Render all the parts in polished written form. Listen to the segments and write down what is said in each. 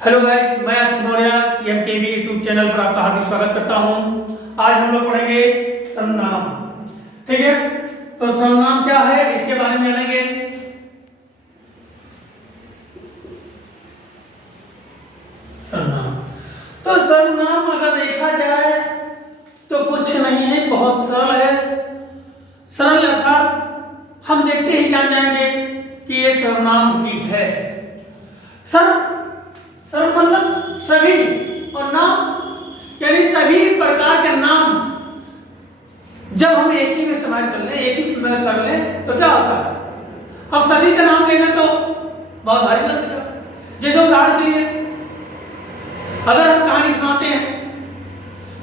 Hello guys, मैं आशीष Maurya MKB YouTube channel पर आपका हार्दिक स्वागत करता हूं। आज हम लोग पढ़ेंगे सर्वनाम। ठीक है, तो सर्वनाम क्या है इसके बारे में जानेंगे। सर्वनाम, तो सर्वनाम अगर देखा जाए तो कुछ नहीं है, बहुत सरल है। सरल अर्थात हम देखते ही जान जाएंगे कि ये सर्वनाम ही है। सर्व मतलब सभी, और नाम यानी सभी प्रकार के नाम जब हम एक ही में समाहित कर ले, एक ही में कर ले तो क्या होता है। अब सभी का नाम लेना तो बहुत भारी लगेगा। जैसे उदाहरण के लिए अगर हम कहानी सुनाते हैं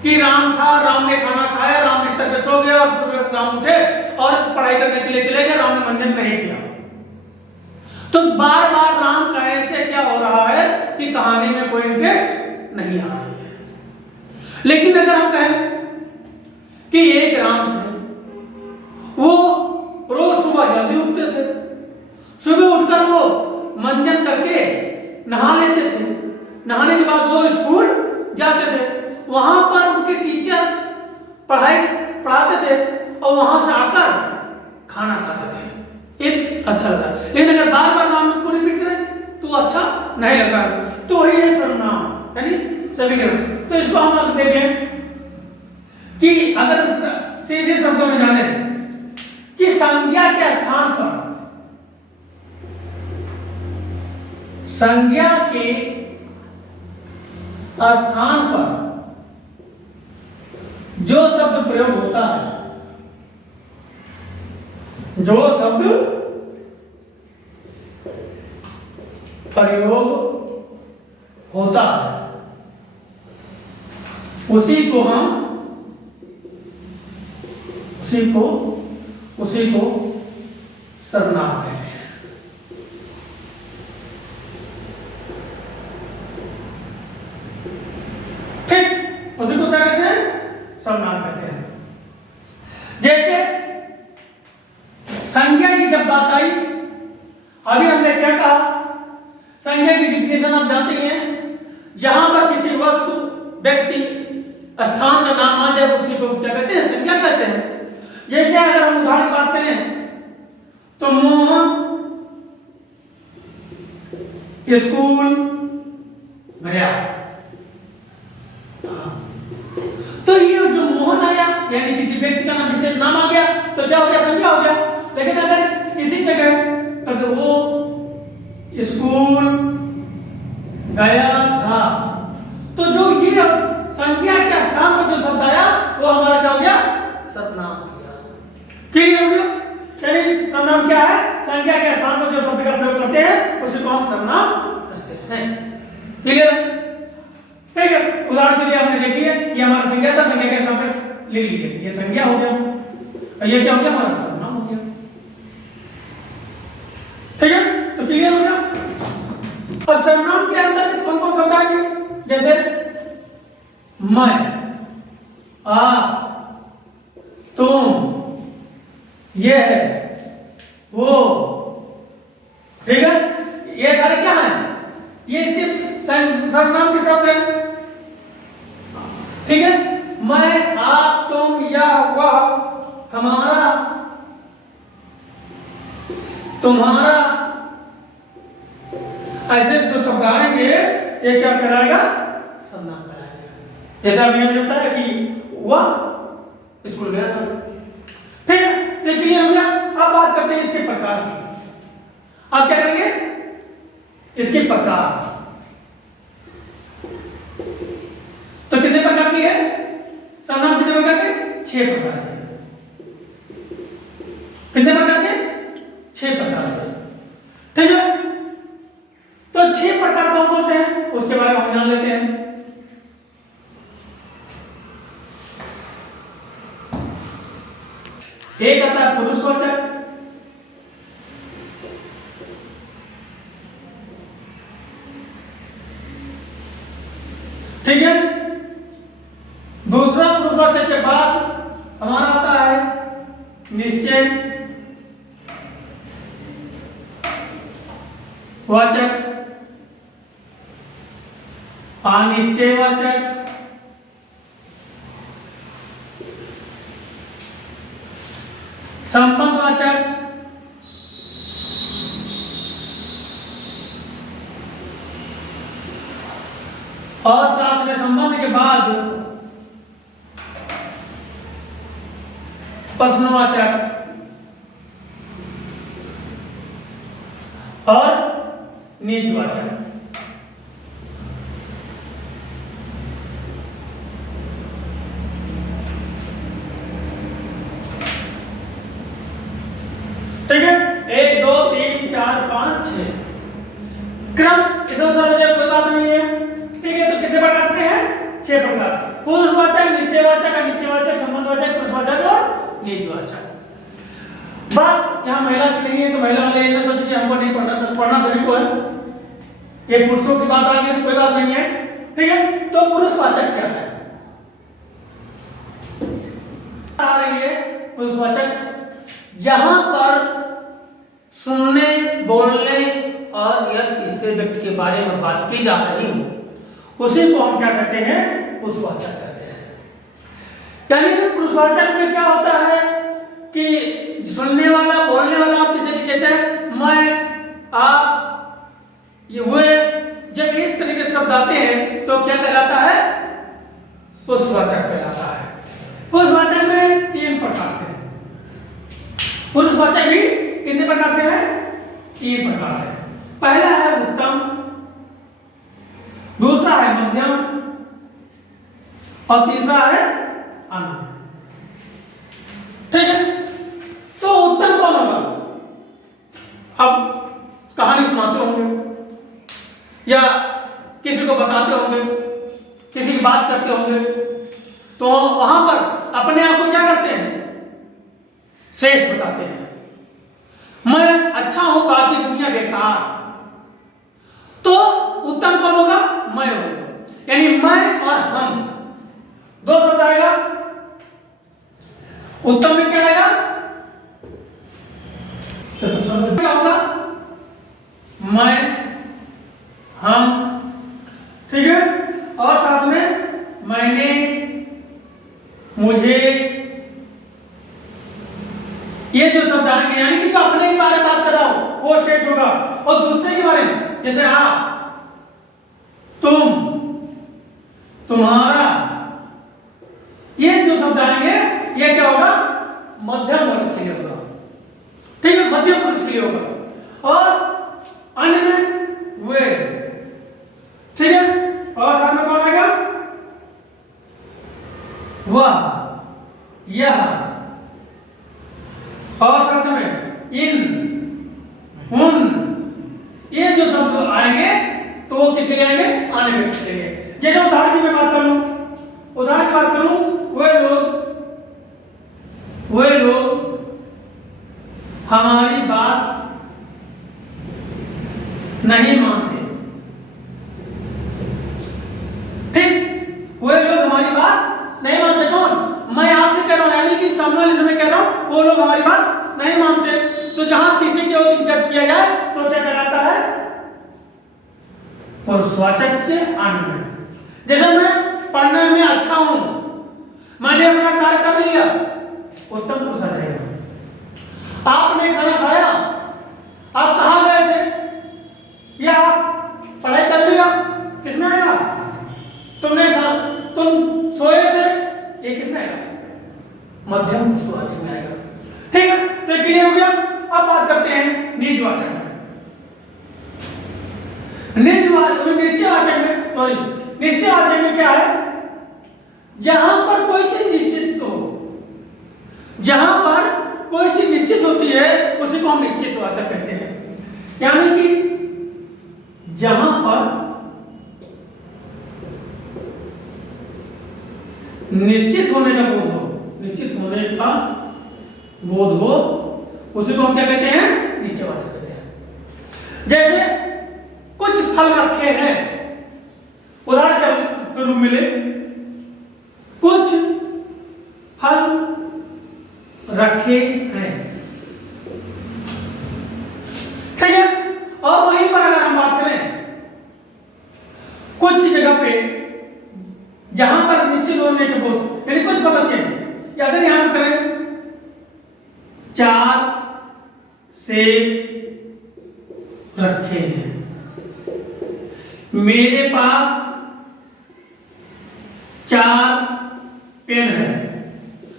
कि राम था, राम ने खाना खाया, राम बिस्तर पे सो गया और सुबह राम उठे और पढ़ाई करने के लिए चले गए, राम ने मंजन नहीं किया, तो बार बार राम कहने से क्या हो रहा है कि कहानी में कोई इंटरेस्ट नहीं आ रही है। लेकिन अगर हम कहें कि एक राम थे, वो रोज सुबह जल्दी उठते थे, सुबह उठकर वो मंजन करके नहा लेते थे, नहाने के बाद वो स्कूल जाते थे, वहां पर उनके टीचर पढ़ाते थे और वहां से आकर खाना खाते थे, एक अच्छा लगा। लेकिन अगर बार बार नाम को रिपीट करें तो अच्छा नहीं लगा, तो वही है सर्वनाम यानी सभी के नाम। तो इसको हम देख लें कि अगर सीधे शब्दों में जाने कि संज्ञा के स्थान पर, संज्ञा के स्थान पर जो शब्द प्रयोग होता है, जो शब्द प्रयोग होता है उसी को सर्वनाम कहते हैं। ठीक, उसी को क्या कहते हैं, सर्वनाम कहते हैं। जैसे संज्ञा की जब बात आई, अभी हमने क्या कहा, संज्ञा की डिफिनेशन आप जानते ही हैं, जहां पर किसी वस्तु, व्यक्ति, स्थान का नाम आ जाए उसी को क्या कहते हैं, संज्ञा कहते हैं। जैसे अगर हम उदाहरण की बात करें तो मोहन स्कूल गया, तो ये जो मोहन आया यानी किसी व्यक्ति का नाम, जिससे नाम आ गया तो क्या हो गया, संज्ञा हो गया। लेकिन अगर इसी जगह तो वो स्कूल गया था, तो जो ये संज्ञा के स्थान पर जो शब्द आया वो हमारा क्या हो गया, सर्वनाम हो गया। क्लियर हो गया। यानी सर्वनाम क्या है, संज्ञा के स्थान पर जो शब्द का प्रयोग करते हैं उसी को हम सर्वनाम कहते हैं। क्लियर है। ठीक है, उदाहरण के लिए आपने देखी है, ये हमारा संज्ञा था, संज्ञा के स्थान पर ले लीजिए, ये संज्ञा हो गया और ये क्या हो गया, हमारा सर्वनाम हो गया। ठीक है, तो क्लियर हो गया। अब सर्वनाम के अंदर कौन कौन शब्द आएंगे, जैसे मैं, आप, तुम, ये, वो। ठीक है, ये सारे क्या हैं, ये इसके सर्वनाम के शब्द हैं। ठीक है, मैं, आप, तुम, या, वह, हमारा, तुम्हारा, ऐसे जो शब्द आएंगे ये क्या कहलाएगा, सर्वनाम कहलाएगा। जैसा अभी हमने बताया कि वह स्कूल गया था। ठीक है, तो क्लियर हो गया। अब बात करते हैं इसके प्रकार की। अब क्या करेंगे, इसके प्रकार। तो कितने प्रकार की है सर्वनाम, कितने प्रकार के, 6 प्रकार के। कितने प्रकार के, 6 प्रकार के। ठीक है, तो 6 प्रकार कौन कौन से हैं उसके बारे में हम जान लेते हैं। एक आता है पुरुषवाचक, ठीक है। दूसरा पुरुषवाचक के बाद हमारा आता है निश्चय वाचक, अनिश्चयवाचक, संबंधवाचक, और साथ में संबंध के बाद प्रश्नवाचक और निजवाचक। ठीक है, 1 2 3 4 5 6 क्रम इधर उधर हो जाए कोई बात नहीं है। ठीक है, तो कितने प्रकार से हैं? 6 प्रकार। पुरुषवाचक, निश्चयवाचक, अनिश्चयवाचक, संबंधवाचक, प्रश्नवाचक और निजवाचक। बात यहाँ महिला की नहीं है, तो महिला वाले ये सोच के हमको नहीं पढ़ना सभी को है, ये पुरुषों की बात आ गई तो कोई बात नहीं है। ठीक है, तो पुरुषवाचक क्या है? आ रही है पुरुषवाचक, जहां पर सुनने, बोलने और या तीसरे व्यक्ति के बारे में बात की जा रही हो, उसी को हम क्या कहते हैं? पुरुषवाचक कहते हैं। यानी कि पुरुषवाचक में क्या होता है कि सुनने वाला, बोलने वाला और तीसरे की, जैसे मैं, आप, ये वे, जब इस तरीके से शब्द आते हैं तो क्या कहलाता है? पुरुषवाचक कहलाता है। पुरुषवाचक में 3 प्रकार से। पुरुषवाचक भी कितने प्रकार से है? 3 प्रकार से। पहला है उत्तम, दूसरा है मध्यम और तीसरा है अनुत्तम। ठीक है, तो उत्तम कौन होगा? अब कहानी सुनाते होंगे या किसी को बताते होंगे, किसी की बात करते होंगे, तो वहां पर अपने आप को क्या करते हैं? श्रेष्ठ बताते हैं। मैं अच्छा हूं, बाकी दुनिया बेकार। तो उत्तम कौन होगा? मैं होगा। यानी मैं और हम, 2 शब्द आएगा। उत्तम में क्या आएगा? तो शब्द क्या होगा? मैं, हम। ठीक है, और साथ में मैंने, मुझे, ये जो शब्द आएंगे, यानी कि जो अपने के बारे में बात कर रहा हूं वो श्रेष्ठ होगा, और दूसरे के बारे में, जैसे आप, तुम, तुम्हारा, ये जो शब्द आएंगे ये क्या होगा? मध्यम वर्ग के लिए होगा। ठीक है, मध्यम पुरुष के लिए होगा। और अन्य में वे। ठीक है, और साथ में कौन आएगा? वह, यह, और साथ में इन, उन। ये जो शब्द आएंगे तो वो किसके लिए आएंगे? अन्य व्यक्ति के लिए। जैसे उदाहरण की मैं बात कर लूं, उदाहरण की बात करूं, वे लोग हमारी बात नहीं मानते। ठीक, वे लोग हमारी बात नहीं मानते। कौन? मैं आपसे कह रहा हूं, यानी कि सामने वाले से मैं कह रहा हूं वो लोग हमारी बात नहीं मानते। तो जहां किसी की ओर इंटरप्ट किया जाए तो क्या कहलाता है? पुरुषवाचक के अन्य में। जैसे मैं पढ़ने में अच्छा हूं, मैंने अपना कार्य कर लिया, उत्तम पुरुष आ जाएगा। आपने खाना खाया, आप कहां गए थे, या आप पढ़ाई कर लिया, किसमें आएगा? तुमने कहा, तुम सोए थे, ये किसमें आएगा? मध्यम पुरुषवाचक में आएगा। ठीक है, तो क्लियर हो गया। अब बात करते हैं निजवाचक में। निश्चयवाचक में, सॉरी, निश्चयवाचक में क्या है? जहां पर कोई चीज निश्चित हो, जहां पर कोई चीज निश्चित होती है उसी को हम निश्चितवाचक कहते हैं। यानी कि जहां पर निश्चित होने का बोध हो, निश्चित होने का बोध हो, उसी को हम क्या कहते हैं? निश्चयवाचक कहते हैं। जैसे कुछ फल रखे हैं, उदाहरण के रूप में ले, कुछ फल रखे हैं। ठीक है, और वहीं पर अगर हम बात करें कुछ की जगह जगह पे जहां पर निश्चित होने के बोध यानी कुछ मतलब क्या अगर यहां पे करें 4 सेब रखे हैं, मेरे पास 4 पेन है,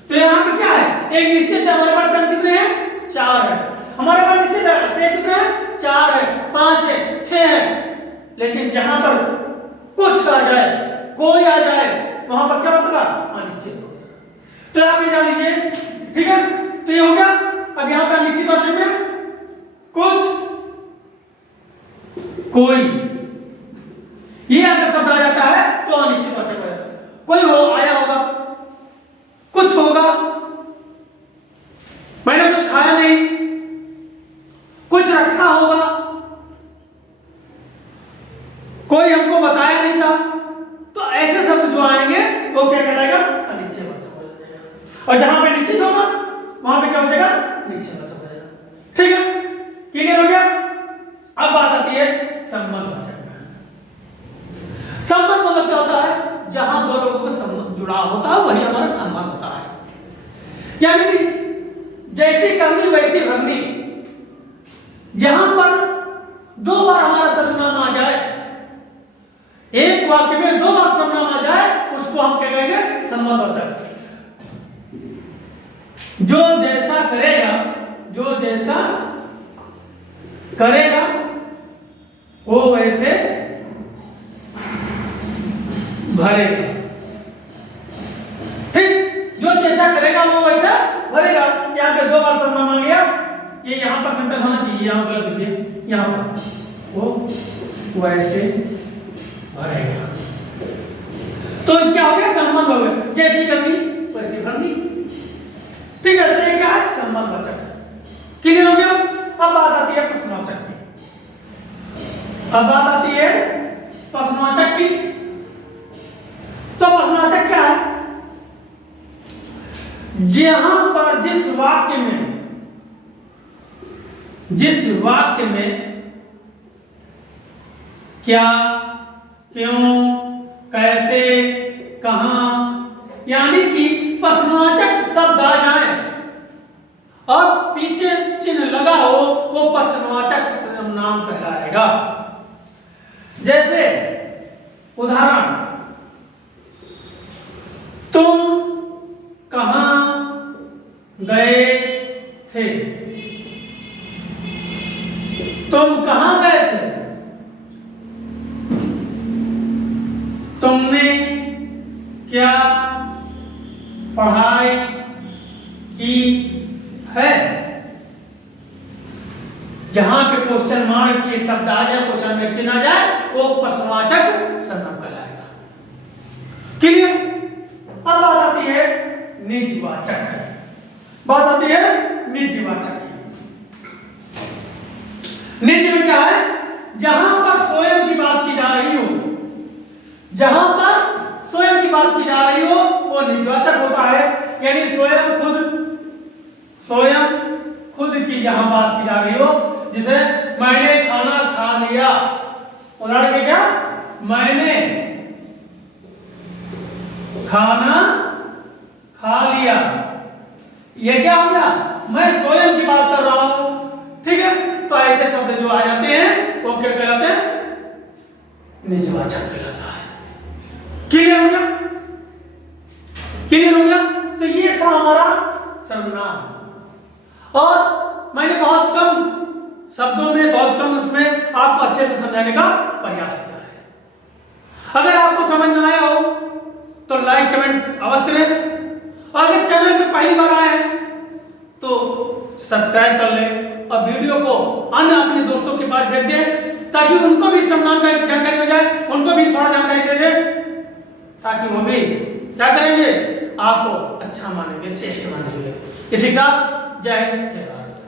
तो यहां पे क्या है एक निश्चित है, हमारे पास पेन कितने हैं 4 है, हमारे पास निश्चित है सेब कितने हैं 4 है, 5 है, 6 है, लेकिन जहां पर कुछ आ जाए कोई आ जाए वहां पर क्या होगा अनिश्चित होगा। तो आप ये जान लीजिए, ठीक है, तो ये हो गया। अब यहां पे अनिश्चित वाचक में कुछ कोई, ये अगर शब्द आ जाता है तो अनिश्चित वाचक हो जाएगा। कोई हो आया होगा, कुछ होगा, मैंने कुछ खाया नहीं, कुछ रखा होगा, कोई हमको बताया नहीं था, तो ऐसे शब्द जो आएंगे वो क्या कहलाएगा अनिश्चित वाचक हो जाएगा। और जहां पे निश्चित होगा वहां पे क्या हो जाएगा निश्चित वाचक हो जाएगा। ठीक है, क्लियर हो गया। अब बात आती है संबंध वाचक में। संबंध मतलब क्या होता है जहां दो लोगों का संबंध जुड़ा होता है वही हमारा संबंध होता है। यानी कि जैसी करनी वैसी भरनी, जहां पर 2 बार हमारा सर्वनाम आ जाए, एक वाक्य में 2 बार सर्वनाम आ जाए, उसको हम क्या कहेंगे संबंधवाचक। जो जैसा करेगा, जो जैसा करेगा वो वैसे भरेगा। ठीक, जो जैसा करेगा वो वैसा भरेगा। यहां पे 2 बार सर्वनाम आ गया, ये यहां पर सेंटेंस होना चाहिए, यहां पर लिख दिया, यहां पर वो वैसे भरेगा। तो क्या हो गया संबंध हो गया, जैसी करनी वैसी भरनी। ठीक है, तो ये क्या है संबंधवाचक है। क्लियर हो गया। अब बात आती है प्रश्नवाचक की। अब बात आती है प्रश्नवाचक की। तो प्रश्नवाचक क्या है, जहां पर जिस वाक्य में क्या, क्यों, कैसे, कहां, यानी कि प्रश्नवाचक शब्द आ जाए और पीछे चिन्ह लगा हो वो प्रश्नवाचक नाम कहलाएगा। जैसे उदाहरण, तुम कहां गए थे, तुम कहां गए थे, तुमने क्या पढ़ाई की है। जहां पे क्वेश्चन मार्क ये शब्द आ जाए, क्वेश्चन में चिन्ह आ जाए, वो प्रश्नवाचक सर्वनाम कहलाएगा। क्लियर। अब बात आती है निजवाचक। बात आती है निजवाचक की। निज में क्या है, जहां पर स्वयं की बात की जा रही हो, जहां पर स्वयं की बात की जा रही हो वो निजवाचक होता है। यानी स्वयं खुद की जहां बात की जा रही हो, जैसे मैंने खाना खा लिया, उदाहरण के क्या, मैंने खाना खा लिया, ये क्या हो गया, मैं स्वयं की बात कर रहा हूं। ठीक है, तो ऐसे शब्द जो आ जाते हैं वो क्या कहलाते हैं निजवाचक कहलाता है। क्लियर हो गया। क्लियर हो गया। तो ये था हमारा सर्वनाम, और मैंने बहुत कम शब्दों में, बहुत कम उसमें आपको अच्छे से समझाने का प्रयास किया है। अगर आपको समझ में आया हो तो लाइक कमेंट अवश्य करें, और अगर चैनल पे पहली बार आए हैं तो सब्सक्राइब कर लें और वीडियो को अन्य अपने दोस्तों के पास भेज दें, ताकि उनको भी सर्वनाम का जानकारी हो जाए, उनको भी थोड़ा जानकारी दे दें, ताकि वो भी क्या करेंगे, आपको अच्छा मानेंगे, श्रेष्ठ मानेंगे। इसी के साथ जय हिंद, जय भारत।